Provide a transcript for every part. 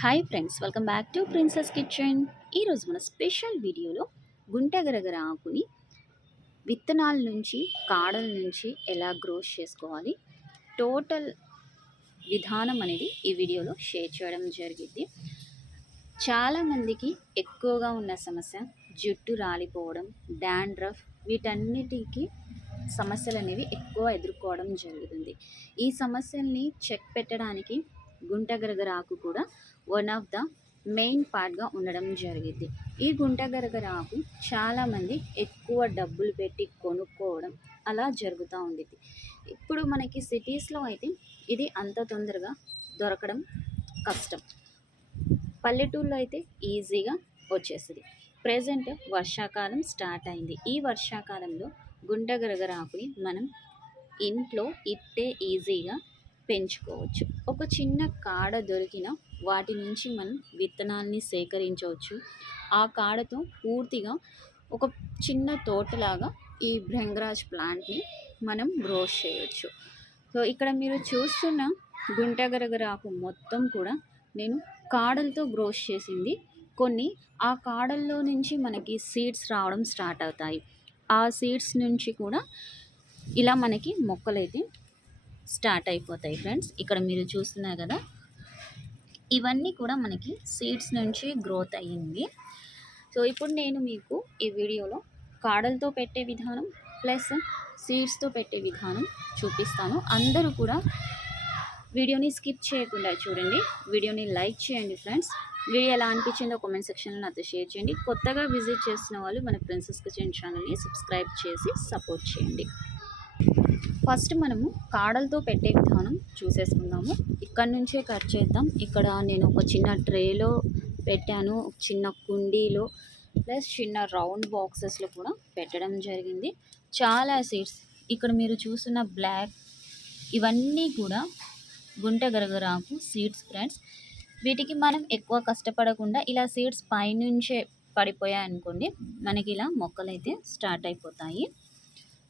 Hi friends welcome back to Princess Kitchen ఈరోజు మన special వీడియోలో గుంటగరగర ఆకుని విత్తనాల నుంచి కాడల నుంచి ఎలా గ్రోస్ చేసుకోవాలి టోటల్ విధానం అనేది ఈ వీడియోలో షేర్ చేయడం జరిగింది. చాలామందికి ఎక్కువగా ఉన్న సమస్య జుట్టు రాలిపోవడం డాండ్రఫ్ వీటన్నిటికీ సమస్యలు అనేవి ఎక్కువ ఎదుర్కోవడం జరుగుతుంది. ఈ సమస్యల్ని చెక్ పెట్టడానికి గుంటగరగర ఆకు కూడా వన్ ఆఫ్ ద మెయిన్ పార్ట్గా ఉండడం జరిగింది. ఈ గుంటగరగర ఆకు చాలామంది ఎక్కువ డబ్బులు పెట్టి కొనుక్కోవడం అలా జరుగుతూ ఉండేది. ఇప్పుడు మనకి సిటీస్లో అయితే ఇది అంత తొందరగా దొరకడం కష్టం. పల్లెటూళ్ళలో అయితే ఈజీగా వచ్చేస్తుంది. ప్రజెంట్ వర్షాకాలం స్టార్ట్ అయింది. ఈ వర్షాకాలంలో గుంటగరగర ఆకుని మనం ఇంట్లో ఇట్టే ఈజీగా పెంచుకోవచ్చు. ఒక చిన్న కాడ దొరికిన వాటి నుంచి మనం విత్తనాల్ని సేకరించవచ్చు. ఆ కాడతో పూర్తిగా ఒక చిన్న తోటలాగా ఈ భృంగరాజ్ ప్లాంట్ని మనం గ్రోస్ చేయవచ్చు సో ఇక్కడ మీరు చూస్తున్న గుంటగరగరాకు మొత్తం కూడా నేను కాడలతో గ్రోస్ చేసింది. కొన్ని ఆ కాడల్లో నుంచి మనకి సీడ్స్ రావడం స్టార్ట్ అవుతాయి. ఆ సీడ్స్ నుంచి కూడా ఇలా మనకి మొక్కలైతే స్టార్ట్ అయిపోతాయి ఫ్రెండ్స్. ఇక్కడ మీరు చూస్తున్నారు కదా ఇవన్నీ కూడా మనకి సీడ్స్ నుంచి గ్రోత్ అయ్యింది. సో ఇప్పుడు నేను మీకు ఈ వీడియోలో కాడలతో పెట్టే విధానం ప్లస్ సీడ్స్తో పెట్టే విధానం చూపిస్తాను. అందరూ కూడా వీడియోని స్కిప్ చేయకుండా చూడండి. వీడియోని లైక్ చేయండి ఫ్రెండ్స్. వీడియో ఎలా అనిపించిందో కామెంట్ సెక్షన్లో నాతో షేర్ చేయండి. కొత్తగా విజిట్ చేసిన వాళ్ళు మన ప్రిన్సెస్ కిచెన్ ఛానల్ని సబ్స్క్రైబ్ చేసి సపోర్ట్ చేయండి. ఫస్ట్ మనము కాడలతో పెట్టే విధానం చూసేసుకుందాము. ఇక్కడ నుంచే కట్ చేద్దాం. ఇక్కడ నేను ఒక చిన్న ట్రేలో పెట్టాను. చిన్న కుండీలో ప్లస్ చిన్న రౌండ్ బాక్సెస్లో కూడా పెట్టడం జరిగింది. చాలా సీడ్స్. ఇక్కడ మీరు చూస్తున్న బ్లాక్ ఇవన్నీ కూడా గుంట గరగరాకు సీడ్స్ ఫ్రెండ్స్. వీటికి మనం ఎక్కువ కష్టపడకుండా ఇలా సీడ్స్ పైనుంచే పడిపోయాయి అనుకోండి మనకి ఇలా మొక్కలు అయితే స్టార్ట్ అయిపోతాయి.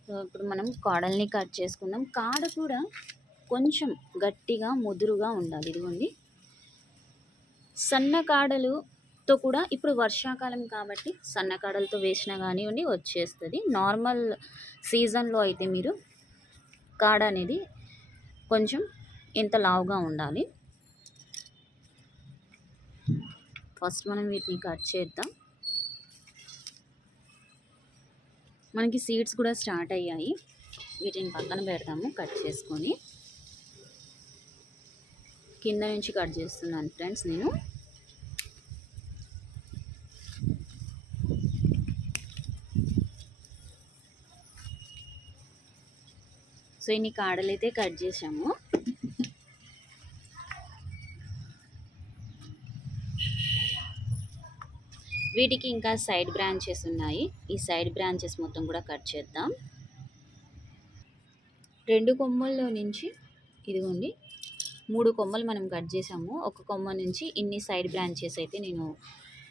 సో ఇప్పుడు మనం కాడల్ని కట్ చేసుకుందాం. కాడ కూడా కొంచెం గట్టిగా ముదురుగా ఉండాలి. ఇదిగోండి. సన్న కాడలుతో కూడా ఇప్పుడు వర్షాకాలం కాబట్టి సన్న కాడలతో వేసినా కానివ్వండి వచ్చేస్తుంది. నార్మల్ సీజన్లో అయితే మీరు కాడ అనేది కొంచెం ఎంత లావుగా ఉండాలి. ఫస్ట్ మనం వీటిని కట్ చేద్దాం. మనకి సీడ్స్ కూడా స్టార్ట్ అయ్యాయి. వీటిని పక్కన పెడతాము కట్ చేసుకొని. కింద నుంచి కట్ చేస్తున్నాను ఫ్రెండ్స్ నేను. సో ఇన్ని కాడలైతే కట్ చేసాము వీటికి ఇంకా సైడ్ బ్రాంచెస్ ఉన్నాయి. ఈ సైడ్ బ్రాంచెస్ మొత్తం కూడా కట్ చేద్దాం. రెండు కొమ్మల్లో నుంచి ఇదిగోండి మూడు కొమ్మలు మనం కట్ చేసాము. ఒక కొమ్మ నుంచి ఇన్ని సైడ్ బ్రాంచెస్ అయితే నేను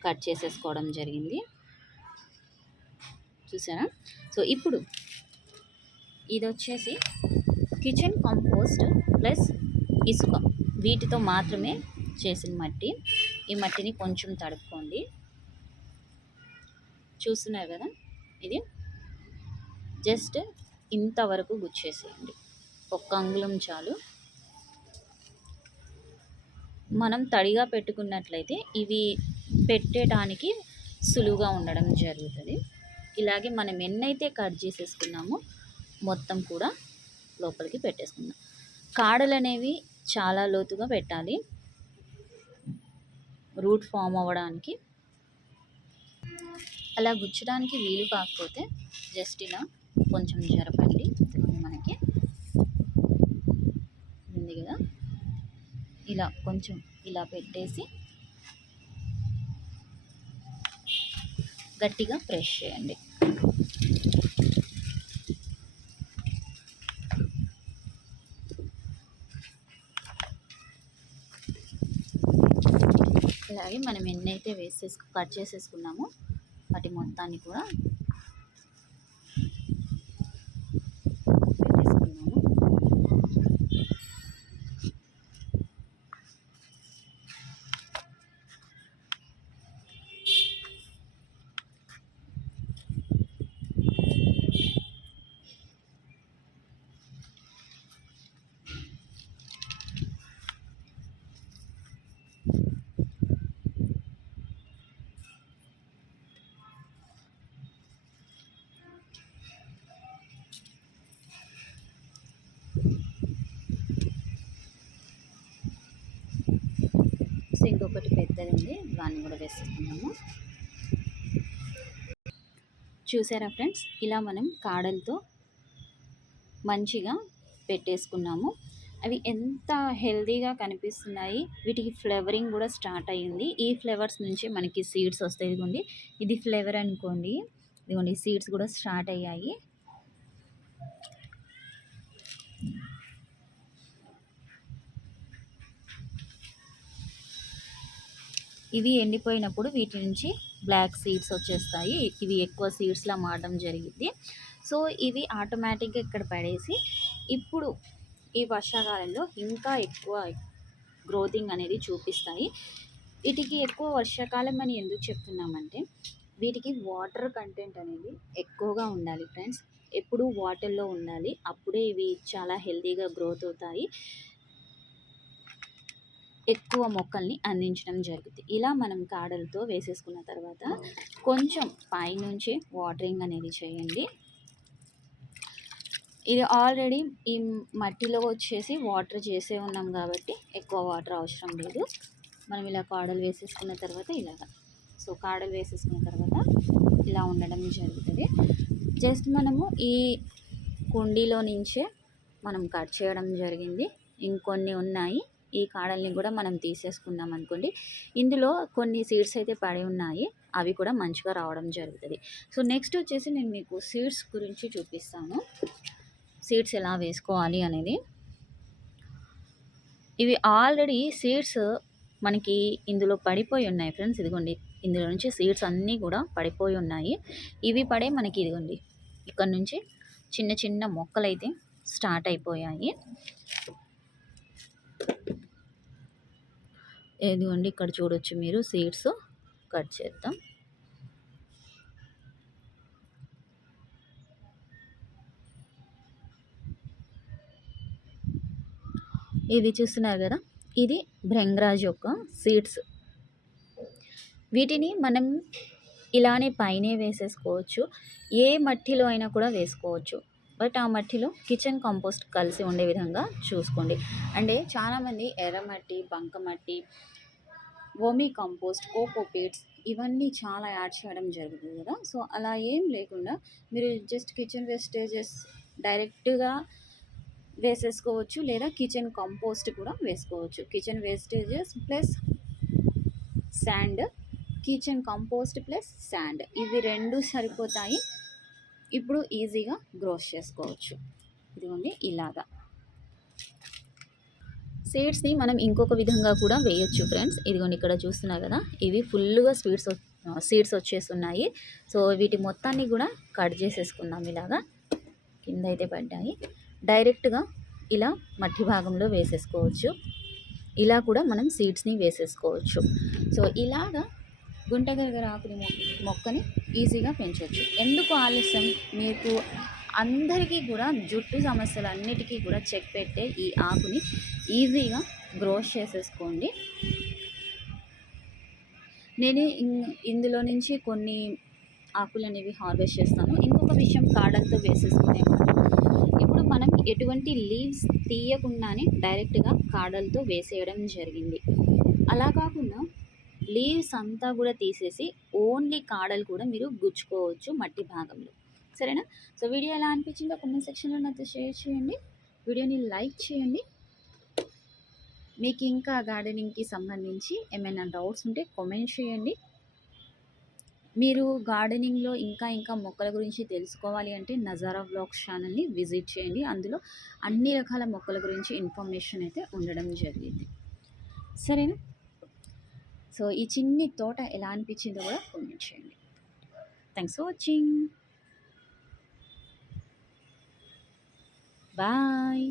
కట్ చేసేసుకోవడం జరిగింది. చూసారా? సో ఇప్పుడు ఇది వచ్చేసి కిచెన్ కంపోస్ట్ ప్లస్ ఇసుక. వీటితో మాత్రమే చేసిన మట్టి. ఈ మట్టిని కొంచెం తడుపుకోండి. చూస్తున్నారు కదా ఇది? జస్ట్ ఇంతవరకు గుచ్చేసేయండి. ఒక్క అంగుళం చాలు. మనం తడిగా పెట్టుకున్నట్లయితే ఇవి పెట్టడానికి సులువుగా ఉండడం జరుగుతుంది. ఇలాగే మనం ఎన్నైతే కట్ చేసేసుకున్నామో మొత్తం కూడా లోపలికి పెట్టేసుకుందాం. కాడలు అనేవి చాలా లోతుగా పెట్టాలి. రూట్ ఫామ్ అవ్వడానికి అలా గుచ్చడానికి వీలు కాకపోతే జస్ట్ ఇలా కొంచెం జరపండి. మనకి. ఉంది కదా? ఇలా కొంచెం ఇలా పెట్టేసి గట్టిగా ప్రెష్ చేయండి. అలాగే మనం ఎన్నైతే వేసేసు కట్ చేసేసుకున్నామో వాటి మొత్తాన్ని కూడా పెట్టేసుకున్నాము ఇంకొకటి పెద్దది ఉంది దాన్ని కూడా వేసుకున్నాము చూసారా ఫ్రెండ్స్? ఇలా మనం కాడలతో మంచిగా పెట్టేసుకున్నాము. అవి ఎంత హెల్తీగా కనిపిస్తున్నాయి. వీటికి ఫ్లేవరింగ్ కూడా స్టార్ట్ అయ్యింది. ఈ ఫ్లేవర్స్ నుంచి మనకి సీడ్స్ వస్తాయి. ఇదిగోండి. ఇది ఫ్లేవర్ అనుకోండి. ఇదిగోండి సీడ్స్ కూడా స్టార్ట్ అయ్యాయి. ఇవి ఎండిపోయినప్పుడు వీటి నుంచి బ్లాక్ సీడ్స్ వచ్చేస్తాయి. ఇవి ఎక్కువ సీడ్స్లా మారడం జరిగింది. సో ఇవి ఆటోమేటిక్గా ఇక్కడ పడేసి ఇప్పుడు ఈ వర్షాకాలంలో ఇంకా ఎక్కువ గ్రోతింగ్ అనేది చూపిస్తాయి. వీటికి ఎక్కువ వర్షాకాలం అని ఎందుకు చెప్తున్నామంటే వీటికి వాటర్ కంటెంట్ అనేది ఎక్కువగా ఉండాలి ఫ్రెండ్స్ ఎప్పుడు వాటర్లో ఉండాలి. అప్పుడే ఇవి చాలా హెల్తీగా గ్రోత్ అవుతాయి. ఎక్కువ మొక్కల్ని అందించడం జరుగుతుంది ఇలా మనం కాడలతో వేసేసుకున్న తర్వాత కొంచెం పైనుంచి వాటరింగ్ అనేది చేయండి. ఇది ఆల్రెడీ ఈ మట్టిలో వచ్చేసి వాటర్ చేసే ఉన్నాం కాబట్టి ఎక్కువ వాటర్ అవసరం లేదు. మనం ఇలా కాడలు వేసేసుకున్న తర్వాత ఇలాగా. సో కాడలు వేసేసుకున్న తర్వాత ఇలా ఉండడం జరుగుతుంది. జస్ట్ మనము ఈ కుండీలో నుంచే మనం కట్ చేయడం జరిగింది. ఇంకొన్ని ఉన్నాయి. ఈ కాడల్ని కూడా మనం తీసేసుకున్నాం అనుకోండి. ఇందులో కొన్ని సీడ్స్ అయితే పడి ఉన్నాయి. అవి కూడా మంచిగా రావడం జరుగుతుంది. సో నెక్స్ట్ వచ్చేసి నేను మీకు సీడ్స్ గురించి చూపిస్తాను. సీడ్స్ ఎలా వేసుకోవాలి అనేది. ఇవి ఆల్రెడీ సీడ్స్ మనకి ఇందులో పడిపోయి ఉన్నాయి ఫ్రెండ్స్. ఇదిగోండి. ఇందులో నుంచి సీడ్స్ అన్నీ కూడా పడిపోయి ఉన్నాయి. ఇవి పడే మనకి ఇదిగోండి. ఇక్కడ నుంచి చిన్న చిన్న మొక్కలైతే స్టార్ట్ అయిపోయాయి. ఇదిగోండి ఇక్కడ చూడొచ్చు మీరు. సీడ్స్ కట్ చేద్దాం. ఇది చూస్తున్నారు కదా? ఇది భ్రంగరాజ్ యొక్క సీడ్స్. వీటిని మనం ఇలానే పైనే వేసేసుకోవచ్చు. ఏ మట్టిలో అయినా కూడా వేసుకోవచ్చు. బట్ ఆ మట్టిలో కిచెన్ కంపోస్ట్ కలిసి ఉండే విధంగా చూసుకోండి. అంటే చాలామంది ఎర్రమట్టి బంకమట్టి వోమీ కంపోస్ట్ కోకోపీట్స్ ఇవన్నీ చాలా యాడ్ చేయడం జరుగుతుంది కదా. సో అలా ఏం లేకుండా మీరు జస్ట్ కిచెన్ వేస్టేజెస్ డైరెక్ట్గా వేసేసుకోవచ్చు లేదా కిచెన్ కంపోస్ట్ కూడా వేసుకోవచ్చు. Kitchen wastages plus sand kitchen compost plus sand. ఇవి రెండు సరిపోతాయి. ఇప్పుడు ఈజీగా గ్రోస్ చేసుకోవచ్చు. ఇదిగోండి ఇలాగా. సీడ్స్ని మనం ఇంకొక విధంగా కూడా వేయొచ్చు ఫ్రెండ్స్. ఇదిగోండి ఇక్కడ చూస్తున్నారు కదా ఇవి ఫుల్గా స్వీట్స్ సీడ్స్ వచ్చేస్తున్నాయి. సో వీటి మొత్తాన్ని కూడా కట్ చేసేసుకుందాం ఇలాగా. కింద అయితే పడ్డాయి. డైరెక్ట్గా ఇలా మట్టి భాగంలో వేసేసుకోవచ్చు. ఇలా కూడా మనం సీడ్స్ని వేసేసుకోవచ్చు. సో ఇలాగా గుంటగరగర ఆకుని మొక్కని ఈజీగా పెంచవచ్చు ఎందుకు ఆలస్యం? మీకు అందరికీ కూడా జుట్టు సమస్యలు అన్నిటికీ కూడా చెక్ పెట్టే ఈ ఆకుని ఈజీగా గ్రోస్ చేసేసుకోండి. నేను ఇందులో నుంచి కొన్ని ఆకులు అనేవి హార్వెస్ట్ చేస్తాను. ఇంకొక విషయం కాడలతో వేసేసుకునే ఇప్పుడు మనం ఎటువంటి లీవ్స్ తీయకుండానే డైరెక్ట్గా కాడలతో వేసేయడం జరిగింది. అలా కాకుండా లీవ్స్ అంతా కూడా తీసేసి ఓన్లీ కాడలు కూడా మీరు గుచ్చుకోవచ్చు మట్టి భాగంలో. సరేనా? సో వీడియో ఎలా అనిపించిందో కామెంట్ సెక్షన్లో నాతో షేర్ చేయండి. వీడియోని లైక్ చేయండి. మీకు ఇంకా గార్డెనింగ్కి సంబంధించి ఏమైనా డౌట్స్ ఉంటే కామెంట్ చేయండి. మీరు గార్డెనింగ్లో ఇంకా ఇంకా మొక్కల గురించి తెలుసుకోవాలి అంటే నజారా బ్లాగ్స్ ఛానల్ని విజిట్ చేయండి. అందులో అన్ని రకాల మొక్కల గురించి ఇన్ఫర్మేషన్ అయితే ఉండడం జరిగింది. సరేనా? సో ఈ చిన్ని తోట ఎలా అనిపించిందో కూడా కామెంట్ చేయండి. Thanks for watching bye